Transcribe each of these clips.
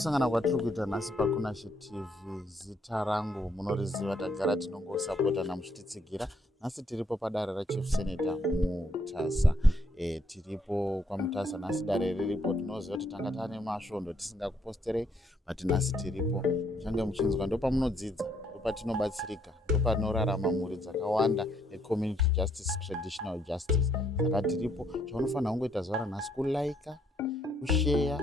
kusangana kwatiri kuita nhasi pakunashe TV. Zita rangu munoriziva, tagara tinongosapota namuchititsigira. Nhasi tiripo padare rachief senator Mutasa. Tiripo kwaMutasa nhasi dare riripo. Tinoziva kuti tanga tane masvondo tisingakuposterei, but nhasi tiripo. Muchange muchinzwa ndopamunodzidza, ndopatinobatsirika, ndopanorarama mhuri dzakawanda necommunity justice, traditional justice. Saka tiripo. Chaunofanira kungoita zuva ranhasi kulaika, kushare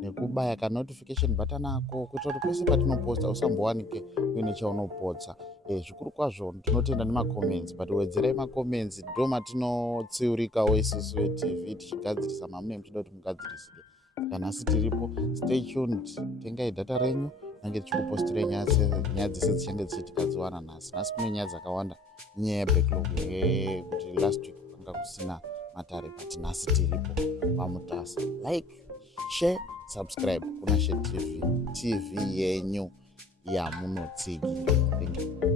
nekubaya ka notification button ako kuitira kuti pese patinoposta usambowanike uine chaunopotsa. Zvikuru kwazvo tinotenda nemacomments, but wedzerai macomments, ndo matinotsiurikawo isusu veTV tichigadzirisa mamune muchida kuti mugadzirisike. Saka nhasi tiripo, stay tuned, tengai data renyu nange tichikupostere nyaya dzese dzichange dzichiitika dziwana nhasi. Nhasi kune nyaya dzakawanda, nyaya yebacklog kuti last week kwanga kusina matare, but nhasi tiripo paMutasa. Like, share, subscribe Kunashe TV, TV yenyu yamunotsigira. Thank you.